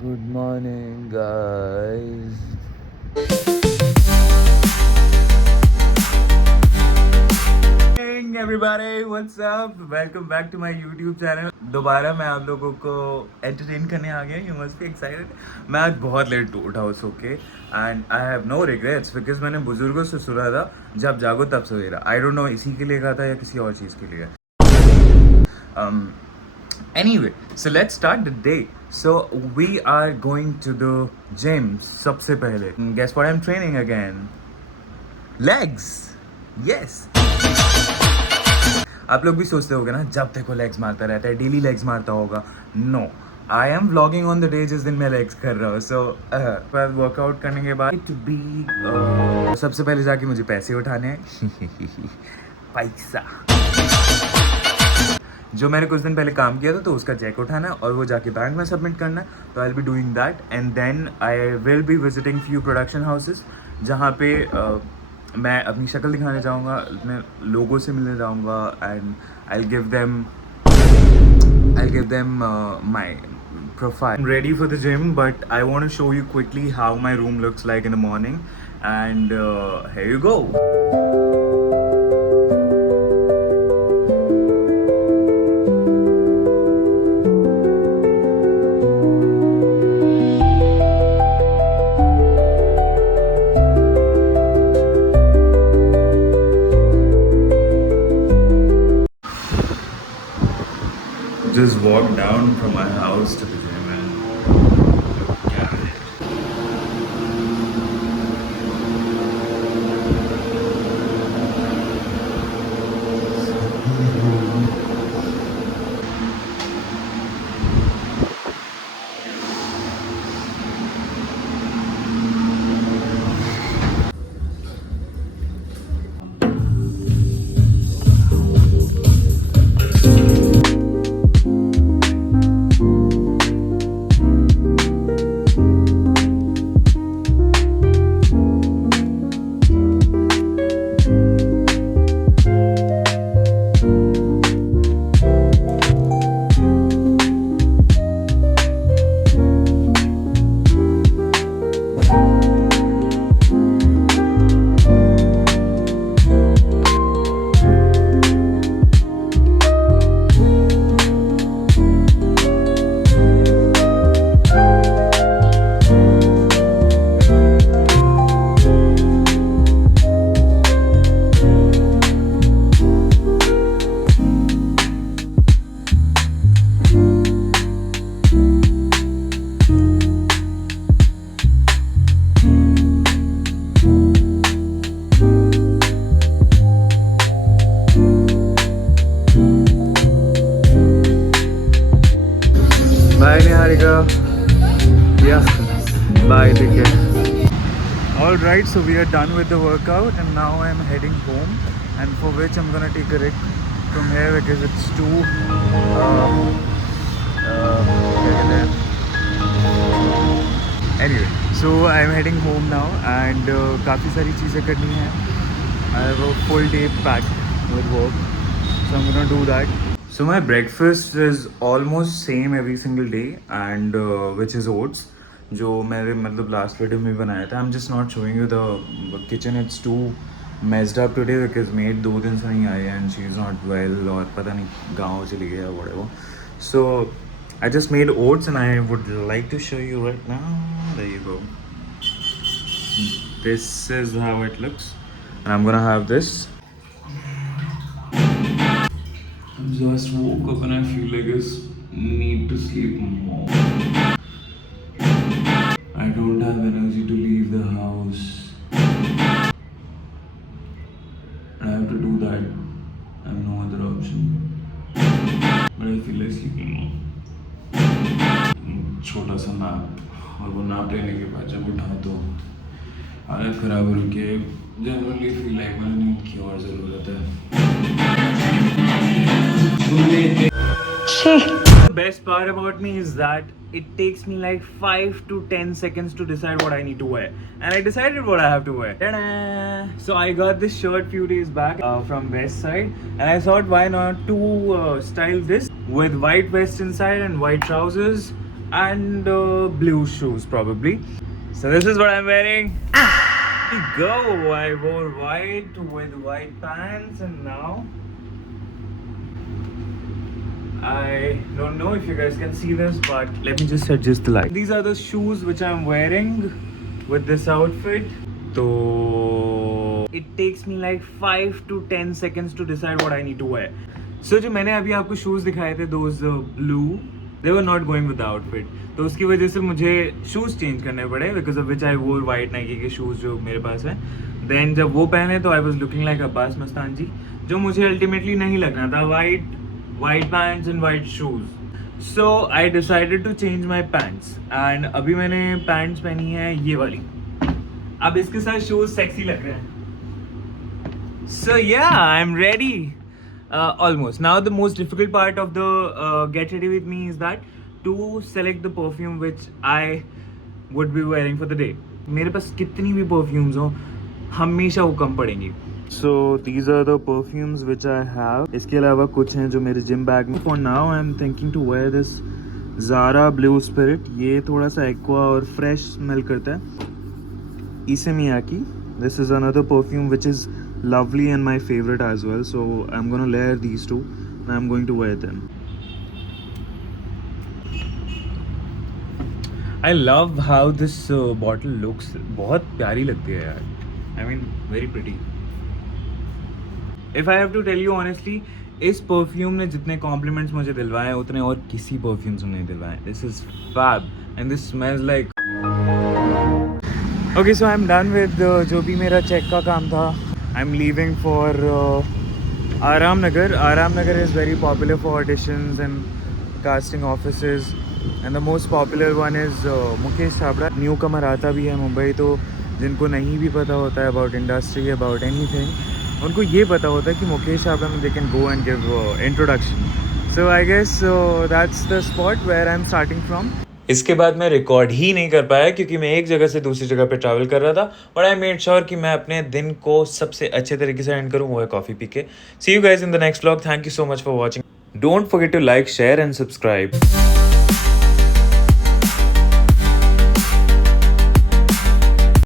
Good morning, guys. Hey everybody, what's up? Welcome back to my YouTube channel. दोबारा मैं आप लोगों को एंटरटेन करने आ गया. You must be excited. मैं आज बहुत लेट उठा सो के and I have no regrets because मैंने बुजुर्गों से सुना था जब जागो तब सवेरा. आई डोंट नो इसी के लिए कहा था या किसी और चीज़ के लिए. Anyway, so let's start the day. So we are going to the gym. सबसे पहले guess what I'm training again? Legs. Yes. आप लोग भी सोचते होगे ना जब देखो लेग्स मारता रहता है, डेली लेग्स मारता होगा. No, I am vlogging on the day जिस दिन मैं लेग्स कर रहा हूँ. सो वर्कआउट करने के बाद टू बी सबसे पहले जाके मुझे पैसे उठाने हैं. पैसा जो मैंने कुछ दिन पहले काम किया था तो उसका चेक उठाना है और वो जाके बैंक में सबमिट करना है. तो I will be doing that and then I will be visiting few production houses जहाँ पे मैं अपनी शक्ल दिखाने जाऊँगा, अपने लोगों से मिलने जाऊँगा and I give them my profile. I'm ready for the gym, but I want to show you quickly how my room looks like in the morning. And here you go. Just walk down from my house to the gym and yeah. Bye Niharika. Yeah. Bye, take care. Alright, so we are done with the workout and now I'm heading home, and for which I'm gonna take a rig from here because it's too anyway, so I'm heading home now and काफ़ी सारी चीज़ें करनी है. I have a full day packed with work, so I'm gonna do that. So my breakfast is almost same every single day and which is oats. जो मैंने मतलब last video में बनाया था. I'm just not showing you the kitchen. It's too messed up today because maid 2 दिन से नहीं आई and she is not well और पता नहीं गाँव चली गई or whatever. So I just made oats and I would like to show you right now. There you go. This is how it looks. And I'm gonna have this. I just woke up and I feel like I need to sleep more. I don't have energy to leave the house. I have to do that. I have no other option. But I feel like sleeping more. छोटा सा नाप और वो नाप लेने के बाद जब उठा तो हालत ख़राब हो रही है. जनरली फील लाइक मैंने नींद की और ज़रूरत है. The best part about me is that it takes me like 5 to 10 seconds to decide what I need to wear, and I decided what I have to wear. Ta-da! So I got this shirt few days back from West Side, and I thought why not to style this with white vest inside and white trousers and blue shoes probably. So this is what I'm wearing. Go. I wore white with white pants, and now I don't know if you guys can see this, but let me just adjust the light. These are the shoes which I'm wearing with this outfit. So it takes me like 5 to 10 seconds to decide what I need to wear. So जो मैंने अभी आपको shoes दिखाए थे, those blue, they were not going with the outfit. तो उसकी वजह से मुझे shoes change करने पड़े, because of which I wore white Nike के shoes जो मेरे पास है. Then जब वो पहने तो I was looking like Abbas Mastan जी, जो मुझे ultimately नहीं लगना था. White pants and white shoes. So I decided to change my pants. And अभी मैंने pants पहनी है ये वाली. अब इसके साथ shoes sexy लग रहे हैं. So yeah, I'm ready. Almost. Now the most difficult part of the get ready with me is that to select the perfume which I would be wearing for the day. मेरे पास कितनी भी perfumes हो, हमेशा वो कम पड़ेंगी. So these are the perfumes which I have. इसके अलावा कुछ हैं जो मेरे gym bag में. For now I'm thinking to wear this Zara Blue Spirit. ये थोड़ा सा aqua और fresh smell करता है. Issey Miyake. This is another perfume which is lovely and my favorite as well. So I'm gonna layer these two and I'm going to wear them. I love how this bottle looks. बहुत प्यारी लगती है यार. I mean very pretty. If I have to tell you honestly, इस perfume ने जितने compliments मुझे दिलवाए उतने और किसी परफ्यूम से नहीं दिलवाए. This is fab and this smells like. Okay, so I'm done with जो भी मेरा चेक का काम था. I'm leaving for Aram Nagar. Aram Nagar is very popular for auditions and casting offices, and the most popular one is Mukesh Chhabra. Newcomer आता भी है मुंबई, तो जिनको नहीं भी पता होता है about industry, about anything, उनको ये पता होता है कि मुकेश छाबड़ा में they can go and give introduction. So I guess that's the spot where I'm starting from. इसके बाद मैं रिकॉर्ड ही नहीं कर पाया क्योंकि मैं एक जगह से दूसरी जगह पे ट्रैवल कर रहा था, बट आई मेड श्योर कि मैं अपने दिन को सबसे अच्छे तरीके से एंड करूँ, वो है कॉफ़ी पी के. See you guys in the next vlog. Thank you so much for watching. Don't forget to like, share and subscribe.